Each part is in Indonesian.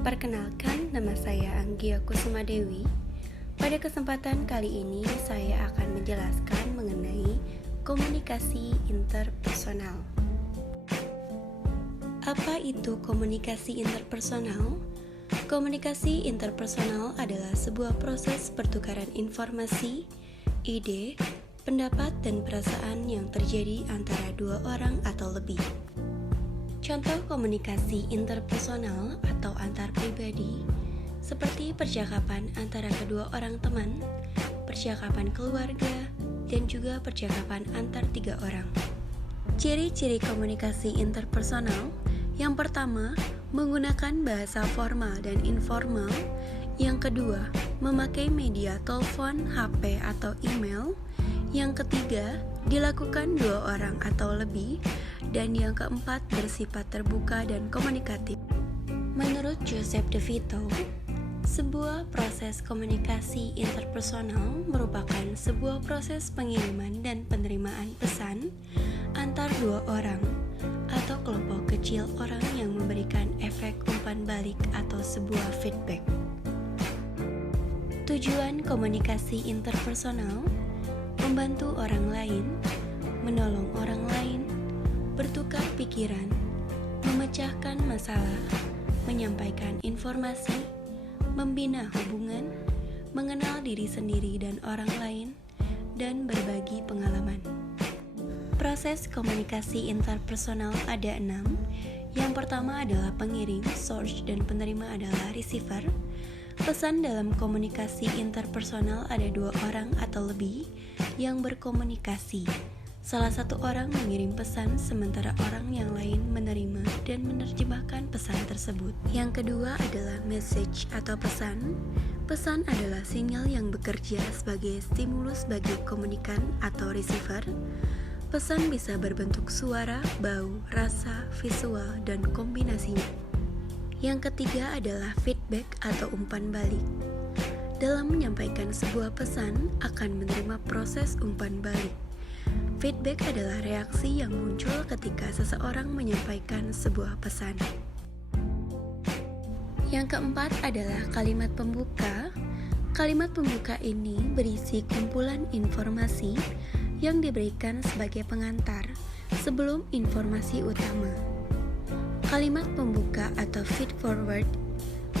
Perkenalkan, nama saya Anggia Kusuma Dewi. Pada kesempatan kali ini, saya akan menjelaskan mengenai komunikasi interpersonal. Apa itu komunikasi interpersonal? Komunikasi interpersonal adalah sebuah proses pertukaran informasi, ide, pendapat, dan perasaan yang terjadi antara dua orang atau lebih. Contoh komunikasi interpersonal atau antar pribadi seperti percakapan antara kedua orang teman, percakapan keluarga, dan juga percakapan antar tiga orang. Ciri-ciri komunikasi interpersonal: yang pertama, menggunakan bahasa formal dan informal. Yang kedua, memakai media telepon, HP, atau email. Yang ketiga, dilakukan dua orang atau lebih. Dan yang keempat, bersifat terbuka dan komunikatif. Menurut Joseph DeVito, sebuah proses komunikasi interpersonal merupakan sebuah proses pengiriman dan penerimaan pesan antar dua orang atau kelompok kecil orang yang memberikan efek umpan balik atau sebuah feedback. Tujuan komunikasi interpersonal: membantu orang lain, menolong orang lain, bertukar pikiran, memecahkan masalah, menyampaikan informasi, membina hubungan, mengenal diri sendiri dan orang lain, dan berbagi pengalaman. Proses komunikasi interpersonal ada 6. Yang pertama adalah pengirim, source, dan penerima adalah receiver. Pesan dalam komunikasi interpersonal ada dua orang atau lebih yang berkomunikasi. Salah satu orang mengirim pesan sementara orang yang lain menerima dan menerjemahkan pesan tersebut. Yang kedua adalah message atau pesan. Pesan adalah sinyal yang bekerja sebagai stimulus bagi komunikan atau receiver. Pesan bisa berbentuk suara, bau, rasa, visual, dan kombinasinya. Yang ketiga adalah feedback atau umpan balik. Dalam menyampaikan sebuah pesan akan menerima proses umpan balik. Feedback adalah reaksi yang muncul ketika seseorang menyampaikan sebuah pesan. Yang keempat adalah kalimat pembuka. Kalimat pembuka ini berisi kumpulan informasi yang diberikan sebagai pengantar sebelum informasi utama. Kalimat pembuka atau feed forward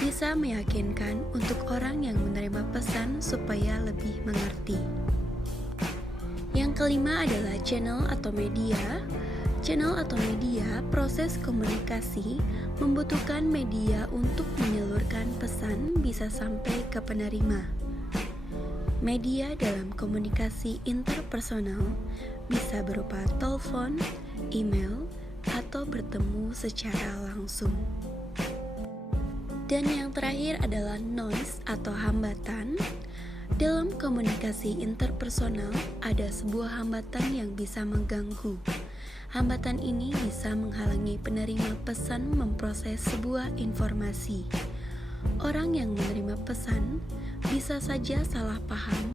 bisa meyakinkan untuk orang yang menerima pesan supaya lebih mengerti. Yang kelima adalah channel atau media. Channel atau media, proses komunikasi membutuhkan media untuk menyalurkan pesan bisa sampai ke penerima. Media dalam komunikasi interpersonal bisa berupa telepon, email, atau bertemu secara langsung. Dan yang terakhir adalah noise atau hambatan. Dalam komunikasi interpersonal ada sebuah hambatan yang bisa mengganggu. Hambatan ini bisa menghalangi penerima pesan memproses sebuah informasi. Orang yang menerima pesan bisa saja salah paham